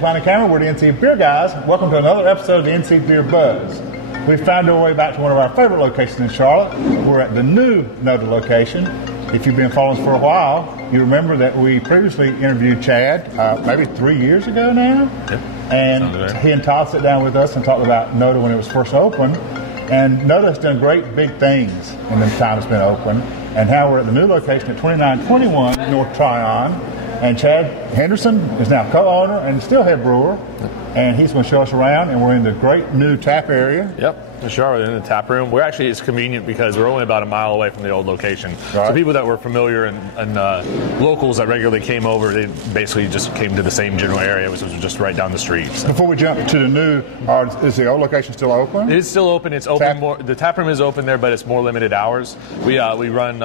James Cameron. We're the NC Beer Guys. Welcome to another episode of the NC Beer Buzz. We found our way back to one of our favorite locations in Charlotte. We're at the new NoDa location. If you've been following us for a while, you remember that we previously interviewed Chad, maybe 3 years ago now. Yep. And he and Todd sat down with us and talked about NoDa when it was first opened. And NoDa has done great big things in the time it's been open. And how we're at the new location at 2921 N Tryon. And Chad Henderson is now co-owner and still head brewer. And he's going to show us around, and we're in the great new tap area. Yep, sure, we're in the tap room. It's convenient because we're only about a mile away from the old location. Right. So people that were familiar and locals that regularly came over, they basically just came to the same general area, which was just right down the street. So. Before we jump to the new, is the old location still open? It is still open. It's open more. The tap room is open there, but it's more limited hours. We run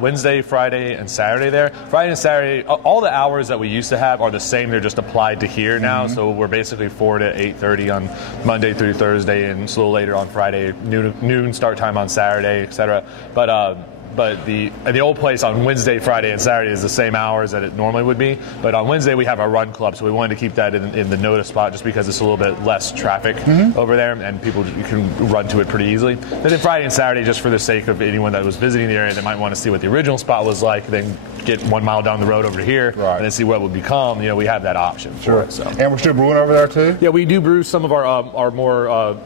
Wednesday, Friday, and Saturday there. Friday and Saturday, all the hours that we used to have are the same. They're just applied to here now. Mm-hmm. So we're basically 4 to 8:30 on Monday through Thursday, and a little later on Friday, noon start time on Saturday, etc. But the old place on Wednesday, Friday, and Saturday is the same hours that it normally would be. But on Wednesday we have our run club, so we wanted to keep that in the NoDa spot just because it's a little bit less traffic over there, and people can run to it pretty easily. And then Friday and Saturday, just for the sake of anyone that was visiting the area, they might want to see what the original spot was like, then get 1 mile down the road over here, right, and then see what it would become. You know, we have that option. Sure. For it, so. And we're still brewing over there too? Yeah, we do brew some of our more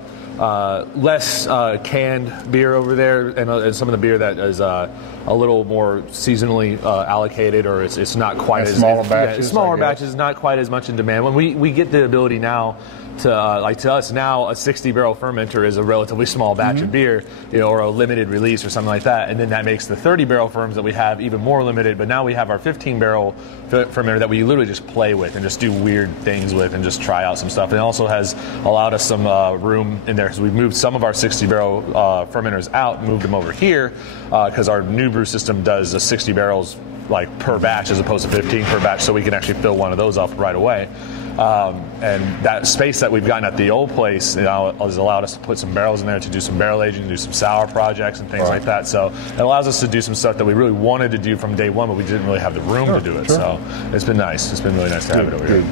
less canned beer over there, and some of the beer that is a little more seasonally allocated, or it's not quite as smaller batches. Yeah, smaller batches, not quite as much in demand. When we get the ability now to to us now, a 60-barrel fermenter is a relatively small batch of beer, or a limited release or something like that, and then that makes the 30-barrel firms that we have even more limited. But now we have our 15-barrel fermenter that we literally just play with and just do weird things with and just try out some stuff. And it also has allowed us some room in there because we've moved some of our 60-barrel fermenters out and moved them over here because our new brew system does 60 barrels like per batch as opposed to 15 per batch, so we can actually fill one of those up right away. And that space that we've gotten at the old place has allowed us to put some barrels in there to do some barrel aging, to do some sour projects and things like that. So it allows us to do some stuff that we really wanted to do from day one, but we didn't really have the room to do it. Sure. So it's been nice. It's been really nice to have it over here.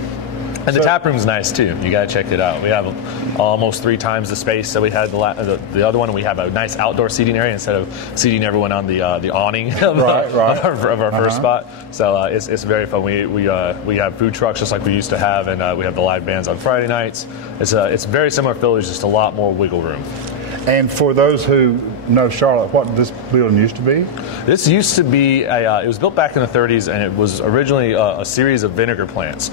And the tap room's nice too. You got to check it out. We have almost 3 times the space that we had the other one. We have a nice outdoor seating area instead of seating everyone on the awning of our first spot. So it's very fun. We have food trucks just like we used to have, and we have the live bands on Friday nights. It's very similar to just a lot more wiggle room. And for those who know Charlotte, what this building used to be? This used to be it was built back in the 30s, and it was originally a series of vinegar plants.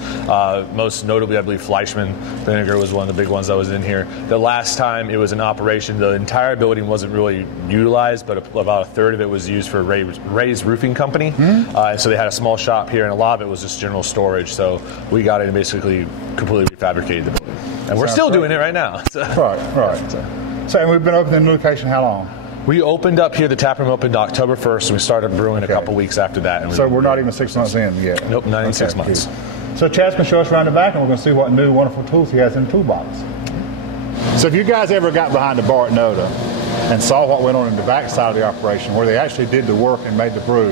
Most notably, I believe Fleischmann vinegar was one of the big ones that was in here. The last time it was in operation, the entire building wasn't really utilized, but about a third of it was used for Ray's Roofing Company. So they had a small shop here, and a lot of it was just general storage. So we got it and basically completely refabricated the building. And we're still doing it right now. So. Right. So, and we've been open in the location how long? We opened up here, the tap room opened October 1st, and we started brewing a couple weeks after that. And so we're not even 6 months in yet? Nope, not even 6 months. Good. So Chad's going to show us around the back, and we're going to see what new wonderful tools he has in the toolbox. So if you guys ever got behind the bar at NoDa and saw what went on in the back side of the operation, where they actually did the work and made the brew,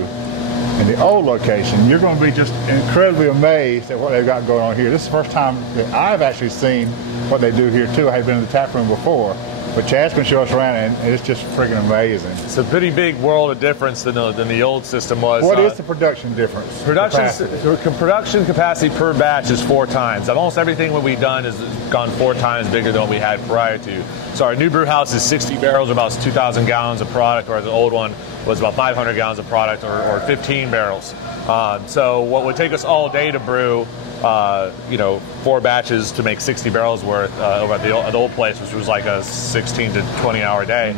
in the old location, you're going to be just incredibly amazed at what they've got going on here. This is the first time that I've actually seen what they do here, too. I had been in the tap room before. But Chad's going to show us around, and it's just freaking amazing. It's a pretty big world of difference than the old system was. What is the production difference? Production capacity per batch is 4 times. Almost everything that we've done has gone 4 times bigger than what we had prior to. So our new brew house is 60 barrels, or about 2,000 gallons of product, whereas the old one was about 500 gallons of product, or 15 barrels. So what would take us all day to brew 4 batches to make 60 barrels worth over at the old place, which was like a 16 to 20 hour day,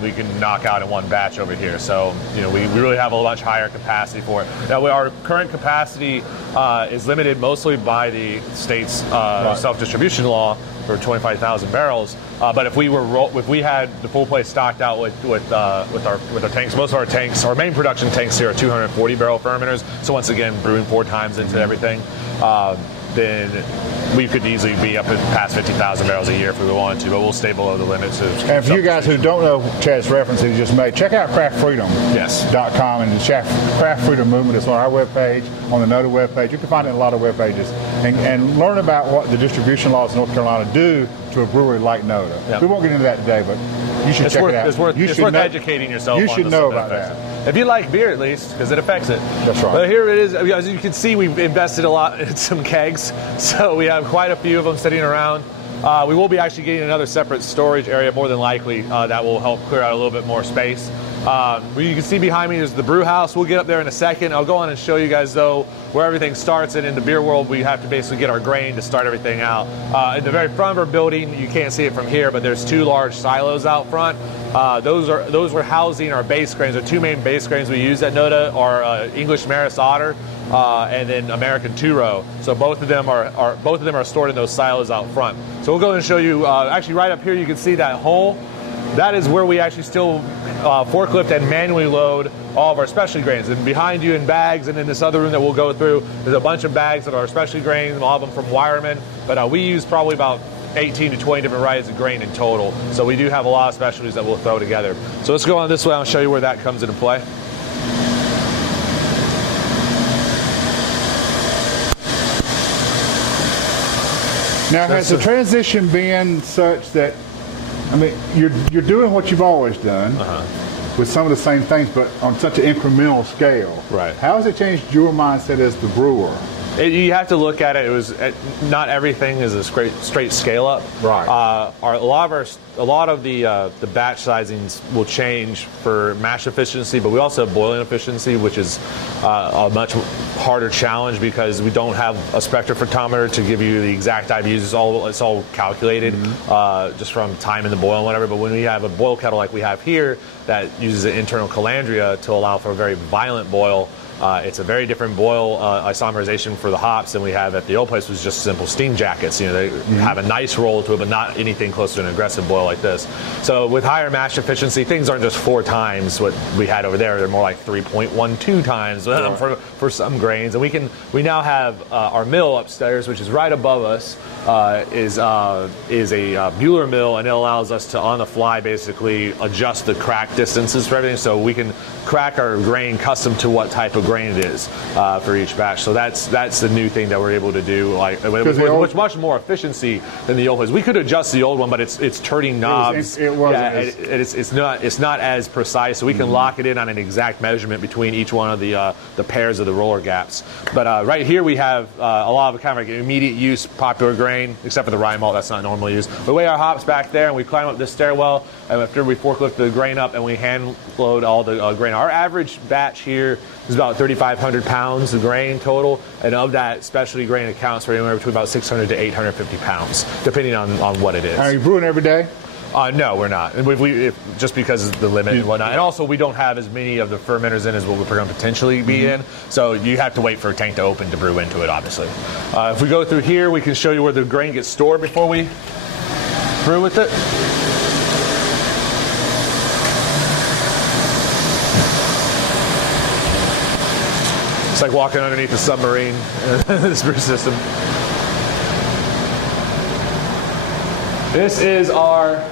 we can knock out in 1 batch over here. So we really have a much higher capacity for it. Now our current capacity is limited mostly by the state's self-distribution law for 25,000 barrels. But if we had the full place stocked out with our tanks, most of our tanks, our main production tanks here are 240 barrel fermenters. So once again, brewing 4 times into everything. then we could easily be up at past 50,000 barrels a year if we wanted to, but we'll stay below the limits. And for you guys who don't know Chad's reference he just made, check out craftfreedom.com and the Craft Freedom Movement is on our webpage, on the NoDa webpage. You can find it in a lot of web pages and learn about what the distribution laws in North Carolina do to a brewery like NoDa. Yep. We won't get into that today, but you should check it out. It's worth educating yourself on. You should know about that. If you like beer, at least, because it affects it. That's right. But here it is. As you can see, we've invested a lot in some kegs, so we have quite a few of them sitting around. We will be actually getting another separate storage area, more than likely, that will help clear out a little bit more space. You can see behind me is the brew house. We'll get up there in a second. I'll go on and show you guys, though, where everything starts. And in the beer world, we have to basically get our grain to start everything out. In the very front of our building, you can't see it from here, but there's 2 large silos out front. Those were housing our base grains. Our 2 main base grains we use at NoDa are English Maris Otter and then American Two-Row. So both of them are stored in those silos out front. So we'll go and show you. Actually, right up here, you can see that hole. That is where we actually still forklift and manually load all of our specialty grains. And behind you in bags and in this other room that we'll go through, there's a bunch of bags that are specialty grains, all of them from Wireman. But we use probably about 18 to 20 different varieties of grain in total. So we do have a lot of specialties that we'll throw together. So let's go on this way. I'll show you where that comes into play. Now, has the transition been such that, I mean, you're doing what you've always done with some of the same things, but on such an incremental scale. Right. How has it changed your mindset as the brewer? You have to look at it. Not everything is a straight scale up. Right. A lot of the batch sizings will change for mash efficiency, but we also have boiling efficiency, which is a much harder challenge because we don't have a spectrophotometer to give you the exact IBUs. It's all calculated just from time in the boil and whatever. But when we have a boil kettle like we have here that uses an internal calandria to allow for a very violent boil. It's a very different boil isomerization for the hops than we have at the old place, was just simple steam jackets. You know, they have a nice roll to it, but not anything close to an aggressive boil like this. So with higher mash efficiency, things aren't just 4 times what we had over there. They're more like 3.12 times for some grains. And we now have our mill upstairs, which is right above us, is a Buehler mill, and it allows us to on the fly basically adjust the crack distances for everything, so we can crack our grain custom to what type of grain it is for each batch. So that's the new thing that we're able to do, like with much more efficiency than the old place. We could adjust the old one, but it's turning knobs. It's not as precise, so we can lock it in on an exact measurement between each one of the pairs of the roller gaps. But right here we have a lot of kind of like immediate use popular grain, except for the rye malt that's not normally used. We weigh our hops back there, and we climb up this stairwell, and after we forklift the grain up, and we hand load all the grain. Our average batch here is about 3,500 pounds of grain total, and of that, specialty grain accounts for anywhere between about 600 to 850 pounds, depending on what it is. Are you brewing every day? No, we're not. Just because of the limit and whatnot. And also, we don't have as many of the fermenters in as what we're going to potentially be in. So you have to wait for a tank to open to brew into it, obviously. If we go through here, we can show you where the grain gets stored before we brew with it. It's like walking underneath a submarine in this brew system. This is our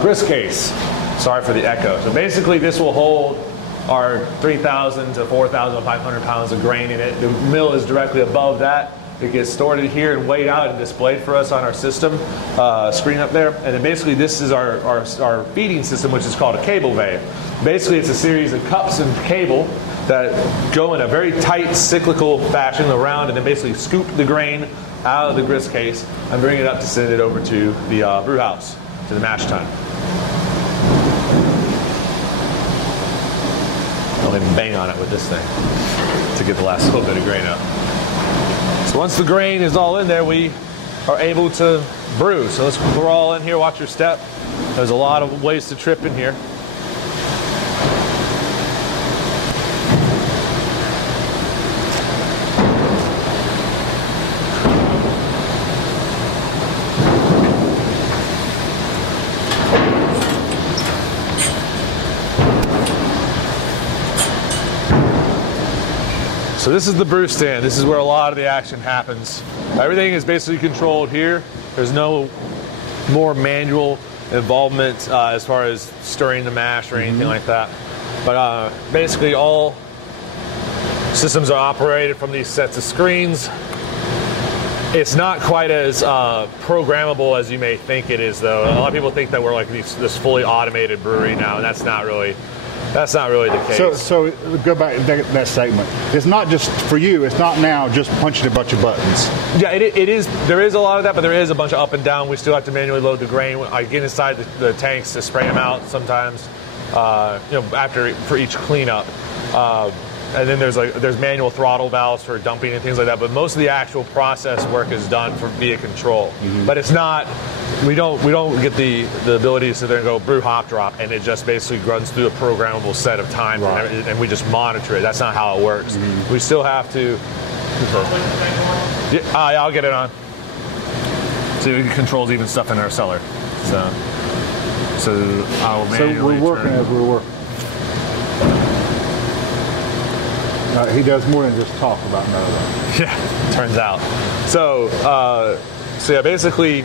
grist case. Sorry for the echo. So basically this will hold our 3,000 to 4,500 pounds of grain in it. The mill is directly above that. It gets stored in here and weighed out and displayed for us on our system screen up there. And then basically this is our feeding system, which is called a cable vey. Basically it's a series of cups and cable that go in a very tight cyclical fashion around, and then basically scoop the grain out of the grist case and bring it up to send it over to the brew house, to the mash tun. I'll even bang on it with this thing to get the last little bit of grain out. So once the grain is all in there, we are able to brew. So we're all in here, watch your step. There's a lot of ways to trip in here. So this is the brew stand. This is where a lot of the action happens. Everything is basically controlled here. There's no more manual involvement as far as stirring the mash or anything like that. But basically all systems are operated from these sets of screens. It's not quite as programmable as you may think it is, though. A lot of people think that we're like this fully automated brewery now, and that's not really the case. So go back to that statement. It's not just for you. It's not now just punching a bunch of buttons. Yeah, it is. There is a lot of that, but there is a bunch of up and down. We still have to manually load the grain. I get inside the tanks to spray them out sometimes. For each cleanup. And then there's manual throttle valves for dumping and things like that. But most of the actual process work is done via control. But it's not. We don't get the ability to sit there and go brew hop drop, and it just basically runs through a programmable set of times, and we just monitor it. That's not how it works. We still have to. Yeah, I'll get it on. So it controls even stuff in our cellar. So I'll manually. So we're working as we're working. He does more than just talk about NoDa. Yeah, turns out. So yeah, basically,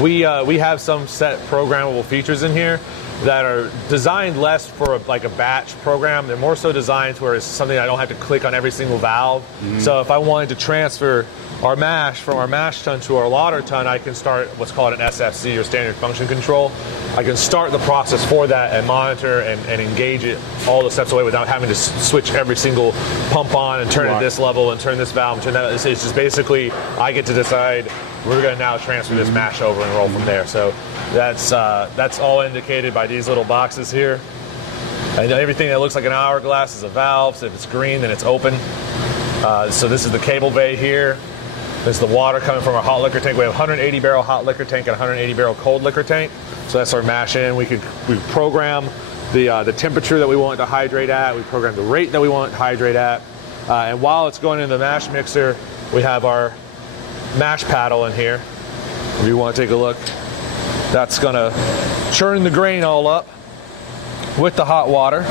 we have some set programmable features in here that are designed less for like a batch program. They're more so designed where it's something I don't have to click on every single valve. So if I wanted to transfer our mash from our mash tun to our lauter tun, I can start what's called an SFC, or standard function control. I can start the process for that and monitor and engage it all the steps away without having to switch every single pump on and turn it this level and turn this valve and turn that. It's just basically I get to decide we're going to now transfer this mash over and roll from there. So that's all indicated by these little boxes here. And everything that looks like an hourglass is a valve. So if it's green, then it's open. So this is the cable bay here. There's the water coming from our hot liquor tank. We have a 180 barrel hot liquor tank and a 180 barrel cold liquor tank. So that's our mash in. We program the temperature that we want to hydrate at. We program the rate that we want to hydrate at. And while it's going into the mash mixer, we have our mash paddle in here. If you want to take a look, that's going to churn the grain all up with the hot water.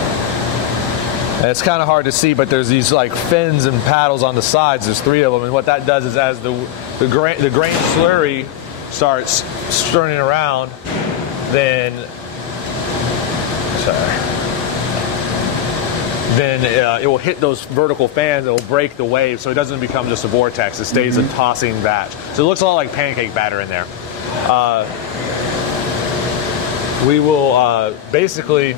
And it's kind of hard to see, but there's these like fins and paddles on the sides. There's 3 of them, and what that does is as the grain slurry starts stirring around, then it will hit those vertical fans. It will break the wave, so it doesn't become just a vortex. It stays a tossing batch. So it looks a lot like pancake batter in there. We will basically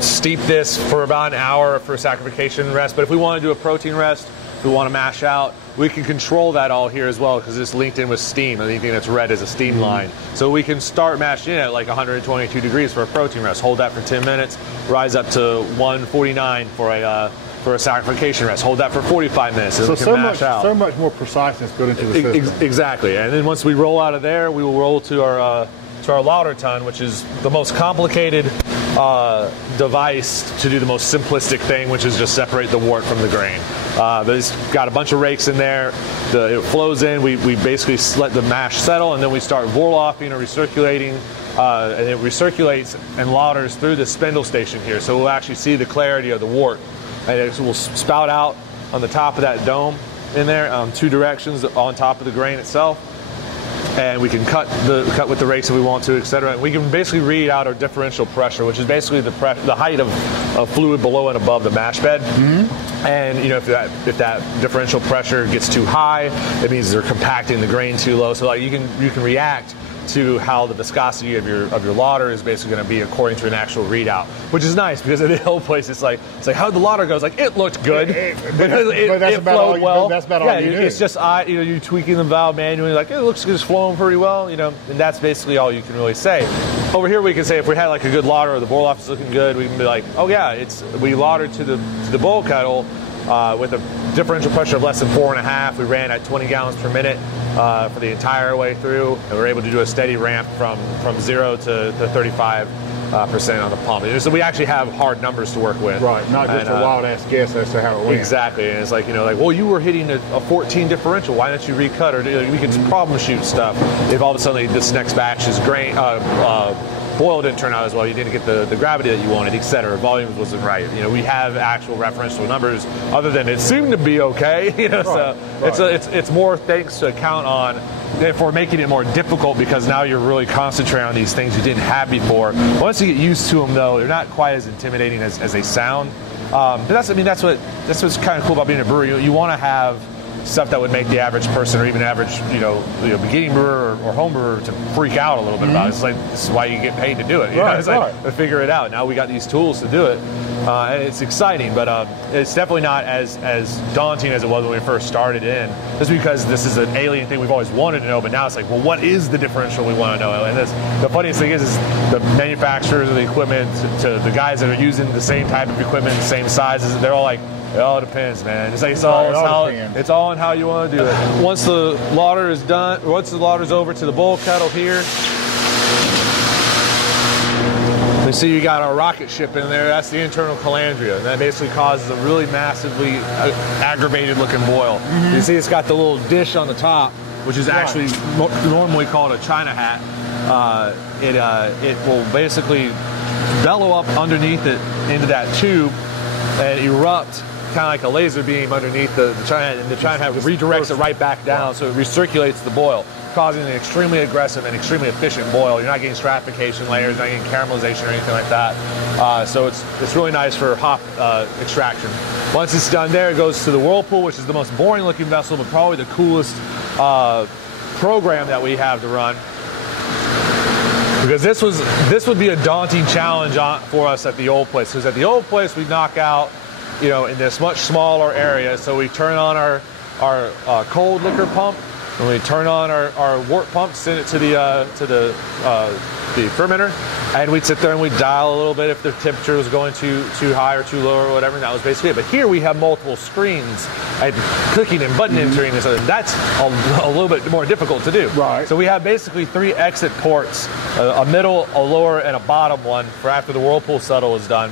steep this for about an hour for saccharification rest. But if we want to do a protein rest, if we want to mash out, we can control that all here as well, because it's linked in with steam. Anything that's red is a steam line. So we can start mashing at like 122 degrees for a protein rest. Hold that for 10 minutes, rise up to 149 for a saccharification rest. Hold that for 45 minutes. So much more preciseness put into the system. Exactly. And then once we roll out of there, we will roll to our lauter tun, which is the most complicated device to do the most simplistic thing, which is just separate the wort from the grain. But it's got a bunch of rakes in there. It flows in. We basically let the mash settle, and then we start vorlofing or recirculating, and it recirculates and lauters through the spindle station here. So we'll actually see the clarity of the wort, and it will spout out on the top of that dome in there, 2 directions on top of the grain itself. And we can cut with the rakes if we want to, etc. We can basically read out our differential pressure, which is basically the height of fluid below and above the mash bed. And if that differential pressure gets too high, it means they're compacting the grain too low. So like you can react to how the viscosity of your lauter is basically going to be according to an actual readout, which is nice, because in the whole place it's like how'd the lauter go? It's like it looked good, it flowed well. That's about all you do. It's just you tweaking the valve manually, like it looks like it's flowing pretty well, and that's basically all you can really say. Over here we can say if we had like a good lauter or the boil off is looking good, we can be like, oh yeah, we lautered to the bowl kettle with a differential pressure of less than 4.5. We ran at 20 gallons per minute for the entire way through, and we were able to do a steady ramp from 0 to 35% on the pump. So we actually have hard numbers to work with. Right, not just a wild ass guess as to how it went. Exactly, and it's like well, you were hitting a 14 differential. Why don't you recut? Or we can problem shoot stuff if all of a sudden this next batch is boil didn't turn out as well, you didn't get the gravity that you wanted, etc. Volumes wasn't right. You know, we have actual referential numbers other than it seemed to be okay. You know, so it's more things to account on for making it more difficult, because now you're really concentrating on these things you didn't have before. Once you get used to them, though, they're not quite as intimidating as they sound. But that's what's kind of cool about being a brewery. You want to have stuff that would make the average person, or even average, beginning brewer or home brewer, to freak out a little bit about it. It's like, this is why you get paid to do it. It's like, to figure it out. Now we got these tools to do it. And it's exciting, but it's definitely not as daunting as it was when we first started in, just because this is an alien thing we've always wanted to know, but now it's like, well, what is the differential we want to know? And the funniest thing is the manufacturers of the equipment to the guys that are using the same type of equipment, the same sizes, they're all like, it all depends, man. It's like it's all on how you want to do it. Once the lauter is done, once the lauter's over to the bowl kettle here, you see you got our rocket ship in there. That's the internal calandria, and that basically causes a really massively aggravated looking boil. You see it's got the little dish on the top, which is actually normally called a China hat. It will basically bellow up underneath it into that tube and erupt kind of like a laser beam underneath the China hat, and the China hat redirects it right back down, so it recirculates the boil, causing an extremely aggressive and extremely efficient boil. You're not getting stratification layers, not getting caramelization or anything like that. So it's really nice for hop extraction. Once it's done there, it goes to the whirlpool, which is the most boring looking vessel, but probably the coolest program that we have to run. Because this would be a daunting challenge for us at the old place. Because at the old place, we knock out, in this much smaller area. So we turn on our cold liquor pump, and we turn on our wort pump, send it to the fermenter, and we'd sit there and we'd dial a little bit if the temperature was going too high or too low or whatever, and that was basically it. But here we have multiple screens and clicking and button entering, and so that's a little bit more difficult to do. Right. So we have basically 3 exit ports, a middle, a lower, and a bottom one for after the whirlpool settle is done.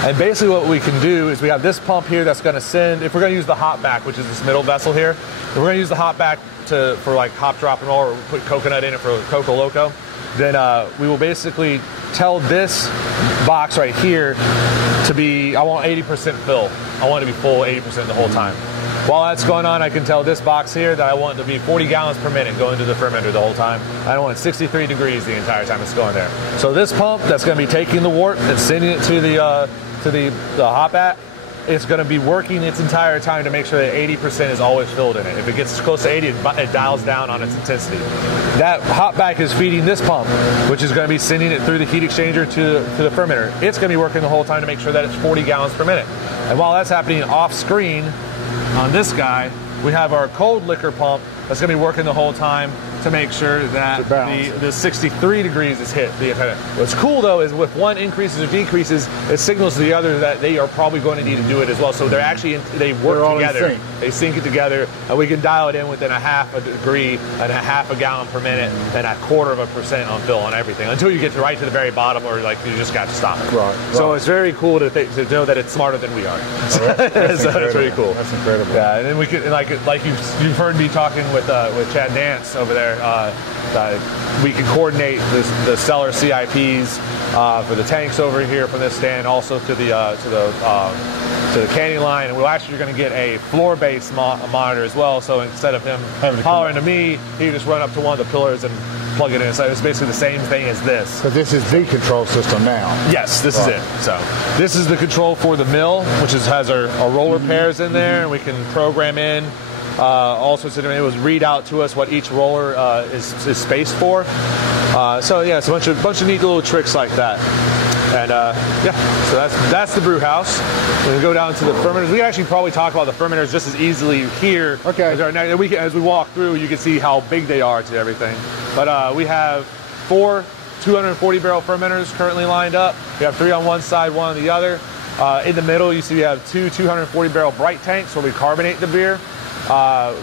And basically what we can do is we have this pump here that's going to send, if we're going to use the hop back, which is this middle vessel here, if we're going to use the hop back for like hop drop and roll, or put coconut in it for Coco Loco, then we will basically tell this box right here to be, I want 80% fill. I want it to be full 80% the whole time. While that's going on, I can tell this box here that I want it to be 40 gallons per minute going to the fermenter the whole time. I want it 63 degrees the entire time it's going there. So this pump that's going to be taking the wort and sending it to the hop at, it's going to be working its entire time to make sure that 80% is always filled in it. If it gets close to 80, it dials down on its intensity. That hop back is feeding this pump, which is going to be sending it through the heat exchanger to the fermenter. It's going to be working the whole time to make sure that it's 40 gallons per minute. And while that's happening off screen on this guy, we have our cold liquor pump that's going to be working the whole time to make sure that the 63 degrees is hit. What's cool though is with one increases or decreases, it signals to the other that they are probably going to need to do it as well. So they work together. They sync it together, and we can dial it in within a half a degree and a half a gallon per minute and a 1/4% on fill on everything until you get right to the very bottom, or like you just got to stop it. Right. So it's very cool to know that it's smarter than we are. That's pretty cool. That's incredible. Yeah, and then we can like you've heard me talking with Chad Nance over there. We can coordinate the cellar CIPs for the tanks over here from this stand, also to the canning line, and we're actually going to get a floor-based monitor as well. So instead of him hollering to me, he can just run up to one of the pillars and plug it in. So it's basically the same thing as this. So this is the control system now. Yes, this is it. So this is the control for the mill, which has our roller pairs in there, and we can program in all sorts of different. It was read out to us what each roller is spaced for. So yeah, it's a bunch of neat little tricks like that. And so that's the brew house. We're gonna go down to the fermenters. We actually probably talk about the fermenters just as easily here. Okay. As we walk through, you can see how big they are to everything. But we have 4 240 barrel fermenters currently lined up. We have 3 on one side, 1 on the other. In the middle, you see we have 2 240 barrel bright tanks where we carbonate the beer.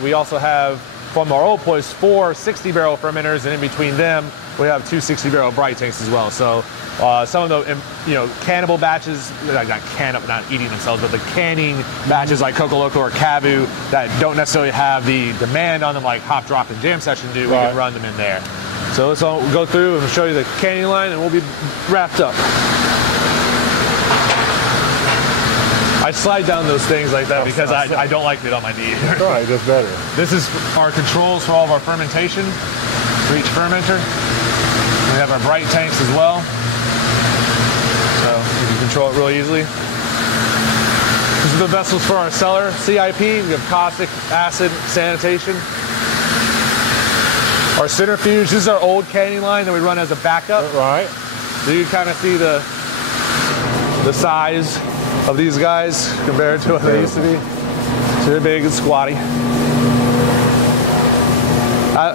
We also have, from our old place, 4 60 barrel fermenters, and in between them, we have 2 60 barrel bright tanks as well. So some of the cannibal batches, not eating themselves, but the canning batches like Coco Loco or Cavu that don't necessarily have the demand on them like Hop Drop and Jam Session do, we can run them in there. So let's all go through and show you the canning line, and we'll be wrapped up. I slide down those things like that because I don't like it on my knee. That's right, that's better. This is our controls for all of our fermentation for each fermenter. We have our bright tanks as well, so you can control it really easily. These are the vessels for our cellar, CIP. We have caustic, acid, sanitation. Our centrifuge, this is our old canning line that we run as a backup. Right. So you kind of see the size of these guys compared to what they used to be. So they're big and squatty.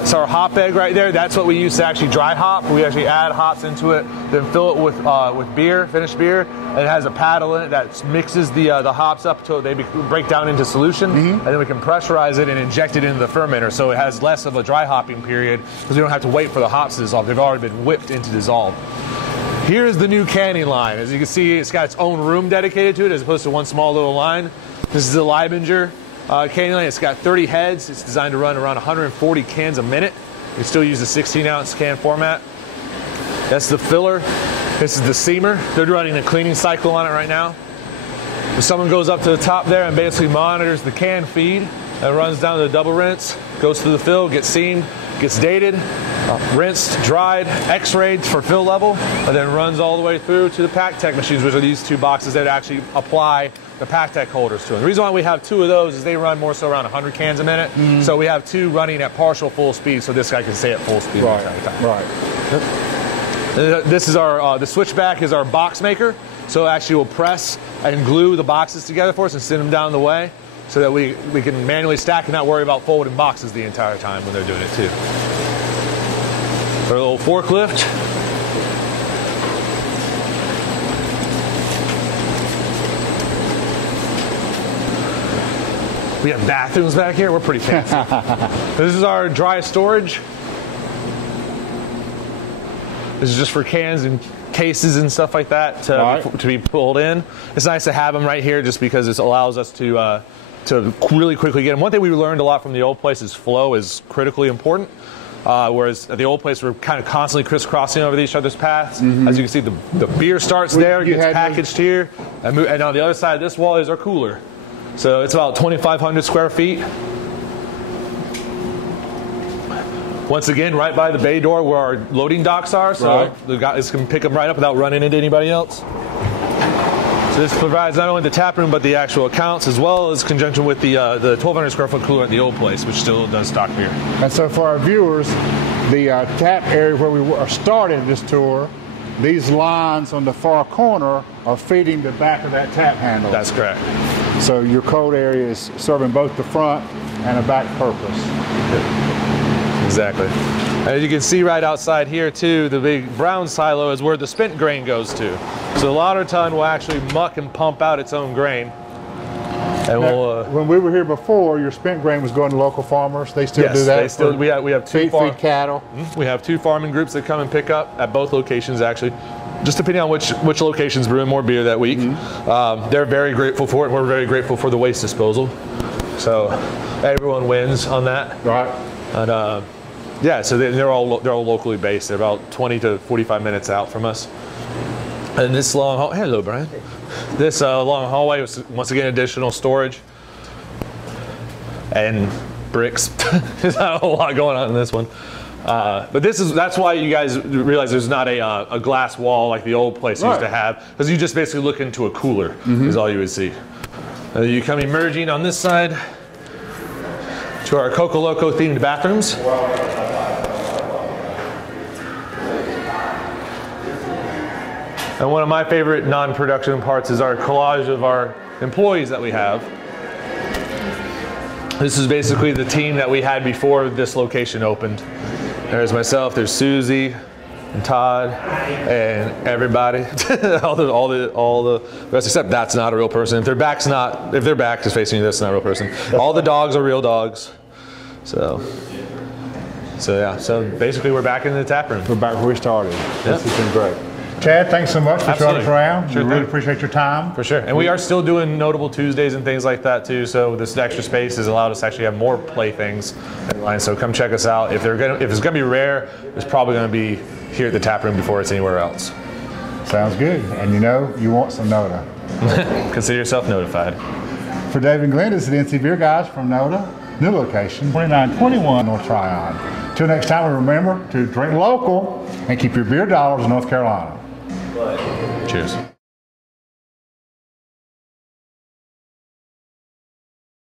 So our hop bag right there, that's what we use to actually dry hop. We actually add hops into it, then fill it with beer, finished beer, and it has a paddle in it that mixes the hops up until they break down into solution, and then we can pressurize it and inject it into the fermenter, so it has less of a dry hopping period because we don't have to wait for the hops to dissolve. They've already been whipped into dissolve. Here's the new canning line. As you can see, it's got its own room dedicated to it as opposed to one small little line. This is the Leibinger canning line. It's got 30 heads. It's designed to run around 140 cans a minute. We still use the 16-ounce can format. That's the filler. This is the seamer. They're running a cleaning cycle on it right now. So someone goes up to the top there and basically monitors the can feed and runs down to the double rinse, goes through the fill, gets seamed, gets dated, rinsed, dried, x-rayed for fill level, and then runs all the way through to the pack tech machines, which are these two boxes that actually apply the pack tech holders to it. The reason why we have two of those is they run more so around 100 cans a minute, so we have two running at partial full speed, so this guy can stay at full speed the entire time. Right. This is our, the switchback is our box maker, so actually we'll press and glue the boxes together for us and send them down the way, so that we can manually stack and not worry about folding boxes the entire time when they're doing it too. Our little forklift. We have bathrooms back here. We're pretty fancy. This is our dry storage. This is just for cans and cases and stuff like that to be pulled in. It's nice to have them right here just because it allows us to really quickly get them. One thing we learned a lot from the old place is flow is critically important. Whereas at the old place, we're kind of constantly crisscrossing over each other's paths. As you can see, the beer starts there, gets packaged here, and on the other side of this wall is our cooler. So it's about 2,500 square feet. Once again, right by the bay door where our loading docks are, so the guys can pick them right up without running into anybody else. So this provides not only the tap room, but the actual accounts, as well as conjunction with the 1,200 square foot cooler at the old place, which still does stock beer. And so for our viewers, the tap area where we are starting this tour, these lines on the far corner are feeding the back of that tap handle. That's correct. So your cold area is serving both the front and a back purpose. Exactly. As you can see right outside here too, the big brown silo is where the spent grain goes to. So the lauter tun will actually muck and pump out its own grain. And now, when we were here before, your spent grain was going to local farmers. They still do that? They still, we have two feed cattle. We have two farming groups that come and pick up at both locations actually. Just depending on which location's brewing more beer that week. They're very grateful for it. We're very grateful for the waste disposal. So everyone wins on that. Right. And yeah, so they're all locally based. They're about 20 to 45 minutes out from us. And this long hall, hello Brian. This long hallway was once again additional storage and bricks. There's not a whole lot going on in this one. But that's why you guys realize there's not a glass wall like the old place used to have, because you just basically look into a cooler is all you would see. You come emerging on this side to our Coco Loco themed bathrooms. And one of my favorite non-production parts is our collage of our employees that we have. This is basically the team that we had before this location opened. There's myself, there's Susie, and Todd, and everybody. all the rest, except that's not a real person. If their back is facing you, that's not a real person. All the dogs are real dogs. So yeah, so basically we're back in the tap room. We're back where we started. This has been great. Chad, thanks so much for showing us around. Sure, we really appreciate your time. For sure. And we are still doing notable Tuesdays and things like that too. So this extra space has allowed us to actually have more playthings in line. So come check us out. If it's gonna be rare, it's probably gonna be here at the tap room before it's anywhere else. Sounds good. And you know, you want some NoDa. Consider yourself notified. For Dave and Glenn, this is the NC Beer guys from NoDa, new location, 2921 North Tryon. Till next time, remember to drink local and keep your beer dollars in North Carolina. Cheers.